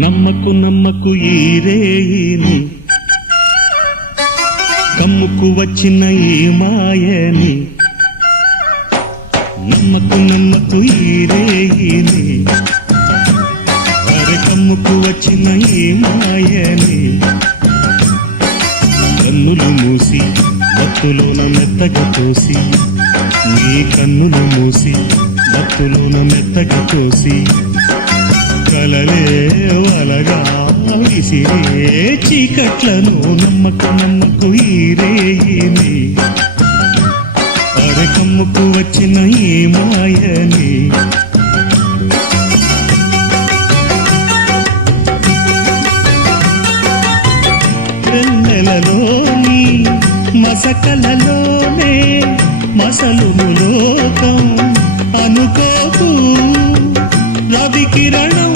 నమ్మకు నమ్మకు ఈ రేయిని, కమ్ముకు వచ్చిన ఈ మాయని. నమ్మకు నమ్మకు ఈ రేయిని, అరే కమ్ముకు వచ్చిన ఈ మాయని. కన్నులు మూసి మత్తులోన మెత్తగా తోసి, నీ కన్నులు మూసి మత్తులోన మెత్తగా తోసి, కలలే వలగా విసిరే చీకట్లను. నమ్మకు నమ్మకు ఈ రేయిని, అరే కమ్ముకు వచ్చిన ఈ మాయని. వెన్నెలలోని మసకలలోనే మసలుము లోకం అనుకోకు, రవి కిరణం